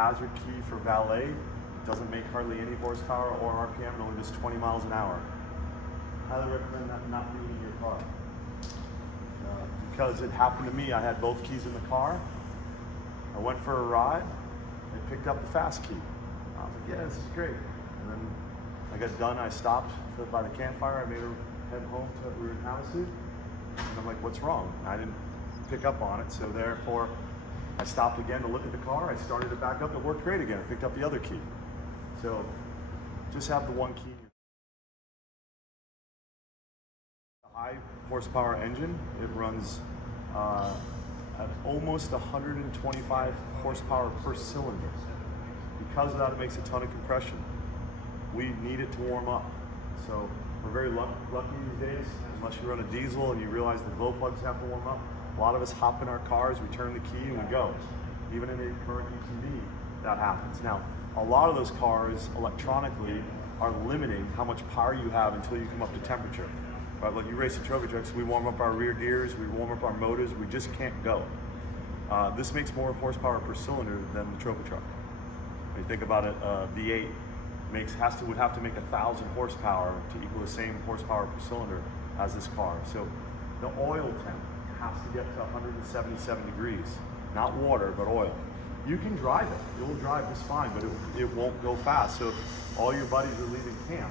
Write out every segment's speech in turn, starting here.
hazard key for valet. It doesn't make hardly any horsepower or RPM, it only does 20 miles an hour. Highly recommend not leaving your car. Because it happened to me, I had both keys in the car. I went for a ride, I picked up the fast key. I was like, yeah, this is great. And then I got done, I stopped by the campfire, I made her head home, we were in Havasu. And I'm like, what's wrong? I didn't pick up on it, so therefore I stopped again to look at the car, I started it back up, it worked great again, I picked up the other key. So just have the one key. A high horsepower engine, it runs at almost 125 horsepower per cylinder. Because of that, it makes a ton of compression. We need it to warm up. So we're very lucky these days, unless you run a diesel and you realize the glow plugs have to warm up. A lot of us hop in our cars, we turn the key and we go. Even in a current UTV, that happens. Now, a lot of those cars electronically are limiting how much power you have until you come up to temperature. Right, like you race the trophy trucks, we warm up our rear gears, we warm up our motors, we just can't go. This makes more horsepower per cylinder than the trophy truck. When you think about it, V8 would have to make 1,000 horsepower to equal the same horsepower per cylinder as this car. So the oil temp has to get to 177 degrees, not water, but oil. You can drive it, it will drive just fine, but it won't go fast. So if all your buddies are leaving camp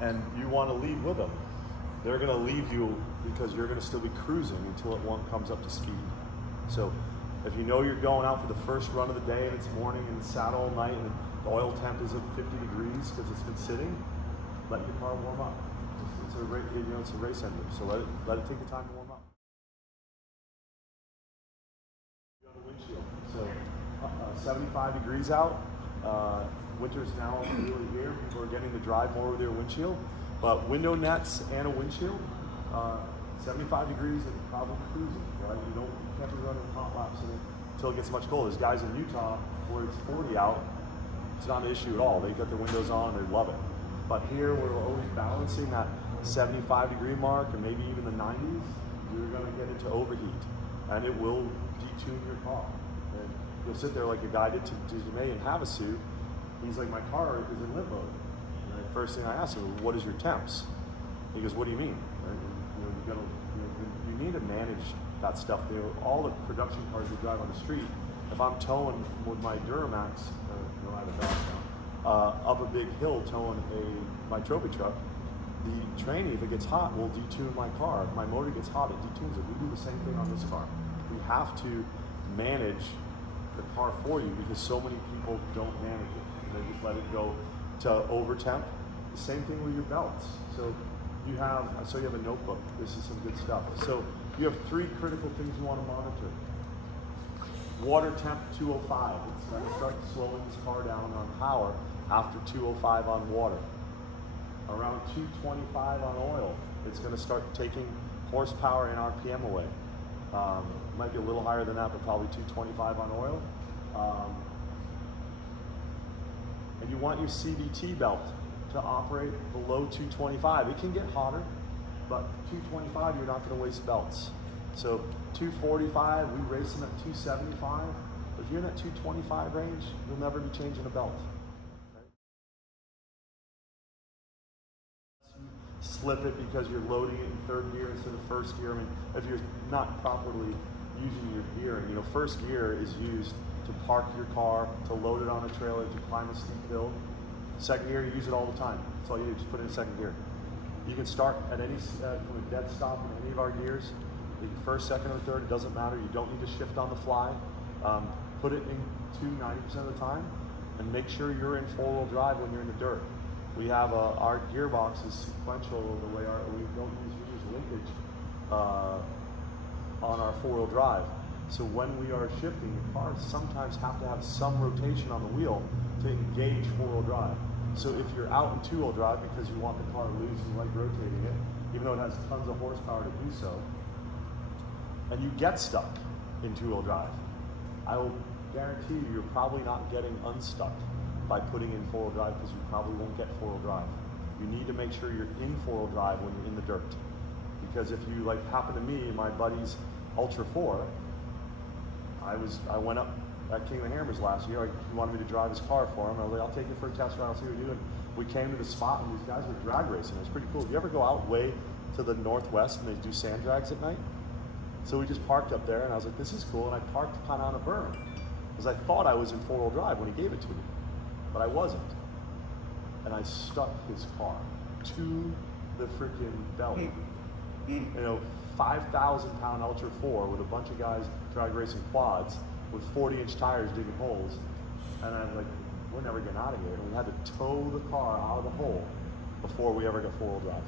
and you want to leave with them, they're going to leave you because you're going to still be cruising until it comes up to speed. So if you know you're going out for the first run of the day and it's morning and it's sat all night and the oil temp is at 50 degrees because it's been sitting, let your car warm up. It's a race engine, so let it take the time to warm up. You have a windshield. So 75 degrees out. Winter's now really here. People are getting to drive more with their windshield. But window nets and a windshield, 75 degrees and probably cruising, right? You can't be running hot laps in it until it gets much colder. There's guys in Utah where it's 40 out, it's not an issue at all. They got their windows on, they love it. But here we're always balancing that 75 degree mark and maybe even the 90s. You're gonna get into overheat and it will detune your car. And you'll sit there like a guy did to May in Havasu. He's like, my car is in limbo. And the first thing I asked him, what is your temps? He goes, what do you mean? Right? You need to manage that stuff. All the production cars we drive on the street, if I'm towing with my Duramax, I have a dog now, up a big hill towing my trophy truck, the tranny, if it gets hot, will detune my car. If my motor gets hot, it detunes it. We do the same thing on this car. We have to manage the car for you because so many people don't manage it. They just let it go to over temp. The same thing with your belts. So you have a notebook. This is some good stuff. So you have 3 critical things you want to monitor. Water temp 205. It's going to start slowing this car down on power after 205 on water. Around 225 on oil, it's going to start taking horsepower and RPM away. It might be a little higher than that, but probably 225 on oil. And you want your CVT belt to operate below 225. It can get hotter, but 225, you're not going to waste belts. So 245, we race them at 275. If you're in that 225 range, you'll never be changing a belt. Right? Slip it because you're loading it in 3rd gear instead of 1st gear. I mean, if you're not properly using your gearing, 1st gear is used to park your car, to load it on a trailer, to climb a steep hill. 2nd gear, you use it all the time. That's all you do, just put it in 2nd gear. You can start at any from a dead stop in any of our gears. You can 1st, 2nd, or 3rd, it doesn't matter. You don't need to shift on the fly. Put it into 90% of the time, and make sure you're in 4-wheel drive when you're in the dirt. We have our gearbox is sequential the way we use linkage on our 4-wheel drive. So when we are shifting, the cars sometimes have to have some rotation on the wheel to engage 4-wheel drive. So if you're out in 2-wheel drive because you want the car loose and you like rotating it, even though it has tons of horsepower to do so, and you get stuck in 2-wheel drive, I will guarantee you're probably not getting unstuck by putting in 4-wheel drive because you probably won't get 4-wheel drive. You need to make sure you're in 4-wheel drive when you're in the dirt. Because if you happen to me and my buddy's Ultra 4, I went up at King of the Hammers last year. He wanted me to drive his car for him. I was like, I'll take you for a test ride, I'll see what you do. And we came to the spot and these guys were drag racing. It was pretty cool. Do you ever go out way to the northwest and they do sand drags at night? So we just parked up there and I was like, this is cool. And I parked kind of on a berm because I thought I was in 4-wheel drive when he gave it to me, but I wasn't. And I stuck his car to the freaking belly. 5,000 pound Ultra 4 with a bunch of guys drag racing quads with 40-inch tires digging holes. And I'm like, we're never getting out of here. And we had to tow the car out of the hole before we ever got 4-wheel drive.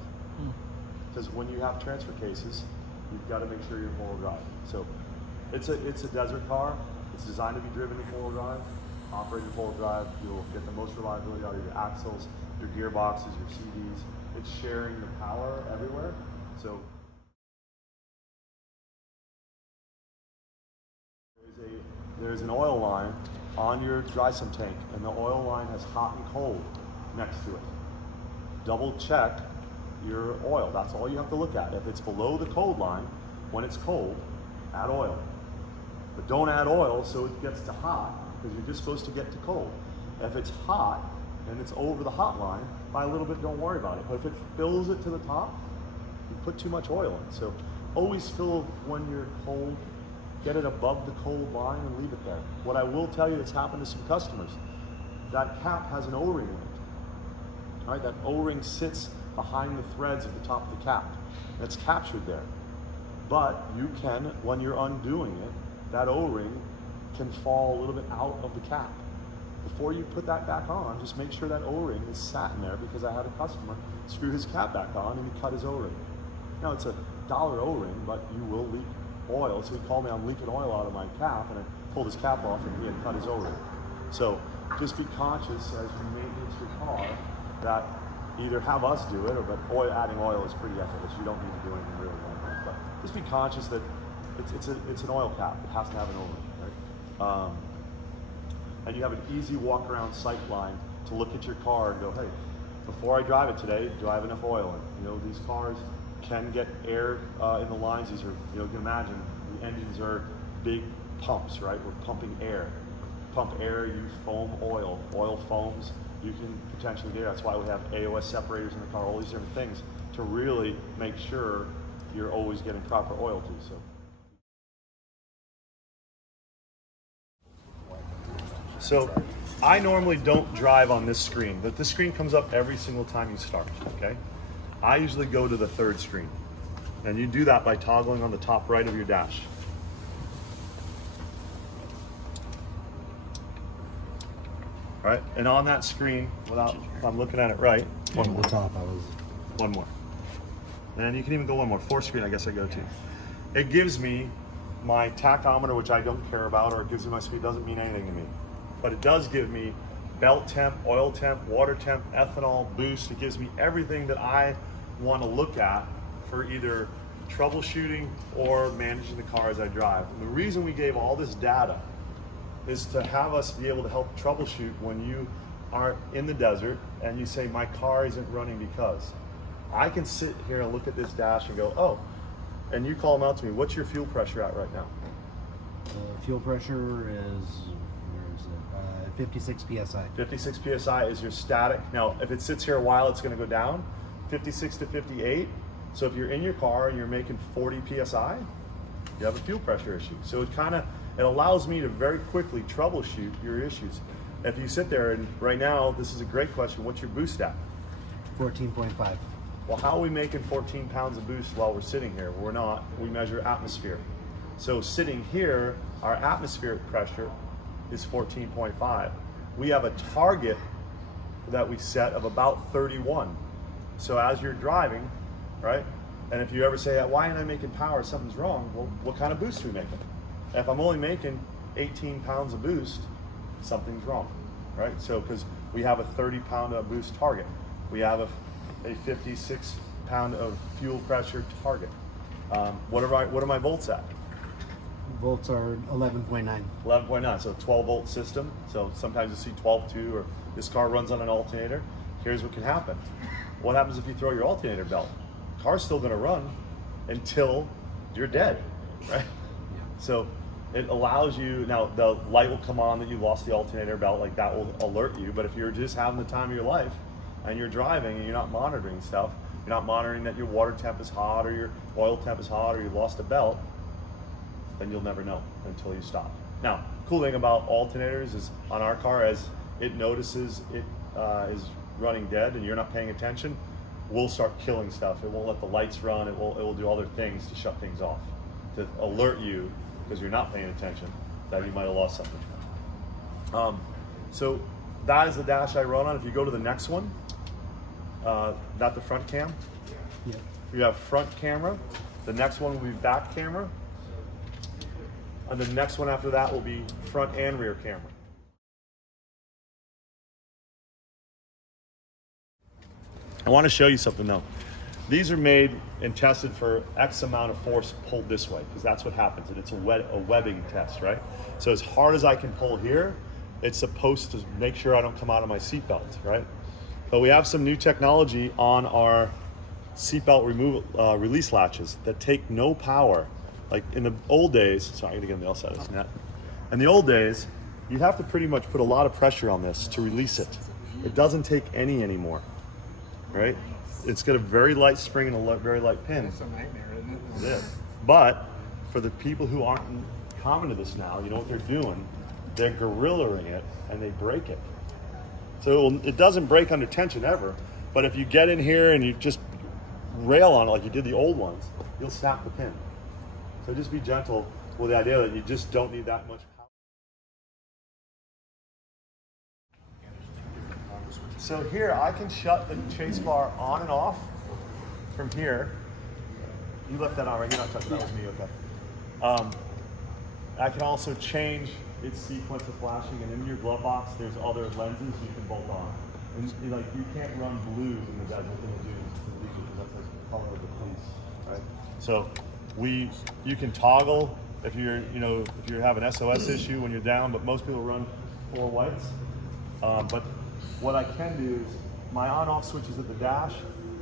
Because when you have transfer cases, you've got to make sure you're 4-wheel drive. So it's a desert car. It's designed to be driven in 4-wheel drive. Operated in 4-wheel drive, you'll get the most reliability out of your axles, your gearboxes, your CDs. It's sharing the power everywhere. So there's an oil line on your dry sump tank, and the oil line has hot and cold next to it. Double check your oil. That's all you have to look at. If it's below the cold line, when it's cold, add oil. But don't add oil so it gets to hot, because you're just supposed to get to cold. If it's hot and it's over the hot line, by a little bit, don't worry about it. But if it fills it to the top, you put too much oil in. So always fill when you're cold. Get it above the cold line and leave it there. What I will tell you that's happened to some customers, that cap has an O-ring in it. All right, that O-ring sits behind the threads at the top of the cap. That's captured there. But you can, when you're undoing it, that O-ring can fall a little bit out of the cap. Before you put that back on, just make sure that O-ring is sat in there, because I had a customer screw his cap back on and he cut his O-ring. Now it's $1 O-ring, but you will leak oil. So he called me, I'm leaking oil out of my cap, and I pulled his cap off and he had cut his O-ring. So just be conscious as you maintenance your car that either have us do it, or but adding oil is pretty effortless. You don't need to do anything really like that. But just be conscious that it's an oil cap. It has to have an O-ring, right? And you have an easy walk around sight line to look at your car and go, hey, before I drive it today, do I have enough oil in it? These cars can get air in the lines. These are, you can imagine, the engines are big pumps, right? We're pumping air. Pump air, you foam oil. Oil foams, you can potentially do. That's why we have AOS separators in the car, all these different things to really make sure you're always getting proper oil too. So I normally don't drive on this screen, but this screen comes up every single time you start, okay? I usually go to the third screen, and you do that by toggling on the top right of your dash. All right, and on that screen, if I'm looking at it right, one more. One more. And you can even go one more. Fourth screen, I guess I go to. It gives me my tachometer, which I don't care about, or it gives me my speed. Doesn't mean anything to me. But it does give me belt temp, oil temp, water temp, ethanol, boost. It gives me everything that I want to look at for either troubleshooting or managing the car as I drive. And the reason we gave all this data is to have us be able to help troubleshoot when you are in the desert and you say, my car isn't running because. I can sit here and look at this dash and go, oh, and you call them out to me, what's your fuel pressure at right now? Fuel pressure is, 56 PSI. 56 PSI is your static. Now, if it sits here a while, it's gonna go down, 56 to 58. So if you're in your car and you're making 40 PSI, you have a fuel pressure issue. So it allows me to very quickly troubleshoot your issues. If you sit there and right now, this is a great question, what's your boost at? 14.5. Well, how are we making 14 pounds of boost while we're sitting here? We're not, we measure atmosphere. So sitting here, our atmospheric pressure is 14.5. We have a target that we set of about 31. So as you're driving, right? And if you ever say, why am I making power? Something's wrong. Well, what kind of boost are we making? If I'm only making 18 pounds of boost, something's wrong, right? So, because we have a 30 pound of boost target. We have a 56 pound of fuel pressure target. What are my volts at? Volts are 11.9. 11.9, so 12 volt system. So sometimes you see 12.2, or this car runs on an alternator. Here's what can happen. What happens if you throw your alternator belt? Car's still gonna run until you're dead, right? Yeah. So It allows you, now the light will come on that you lost the alternator belt, like that will alert you. But if you're just having the time of your life and you're driving and you're not monitoring stuff, you're not monitoring that your water temp is hot or your oil temp is hot or you lost a belt, then you'll never know until you stop. Now, cool thing about alternators is on our car, as it notices it is running dead and you're not paying attention, we'll start killing stuff. It won't let the lights run. It will do other things to shut things off, to alert you because you're not paying attention that you might have lost something. So that is the dash I run on. If you go to the next one, not the front cam. Yeah. You have front camera. The next one will be back camera. And the next one after that will be front and rear camera. I want to show you something though. These are made and tested for X amount of force pulled this way, because that's what happens, and it's a webbing test, right? So as hard as I can pull here, it's supposed to make sure I don't come out of my seatbelt, right? But we have some new technology on our seatbelt release latches that take no power. Like in the old days, sorry, I gotta get on the other side of this net. In the old days, you'd have to pretty much put a lot of pressure on this to release it. It doesn't take any anymore, right? It's got a very light spring and a very light pin. It's a nightmare, isn't it? It is. But for the people who aren't common to this now, you know what they're doing? They're gorillaing it and they break it. So it doesn't break under tension ever, but if you get in here and you just rail on it like you did the old ones, you'll snap the pin. So just be gentle with the idea that you just don't need that much power. So here I can shut the chase bar on and off from here. You left that on, right? You're not touching that with me, okay. I can also change its sequence of flashing, and in your glove box there's other lenses you can bolt on. And you can't run blues in the desert in the dunes because that's the color of the police, right? So you can toggle if you're having an SOS issue when you're down, but most people run 4 whites. But what I can do is my on-off switch is at the dash,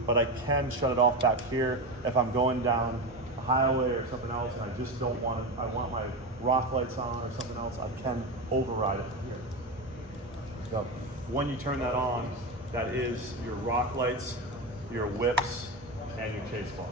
but I can shut it off back here if I'm going down a highway or something else and I just don't want it. I want my rock lights on or something else. I can override it here. So when you turn that on, that is your rock lights, your whips, and your chase bar.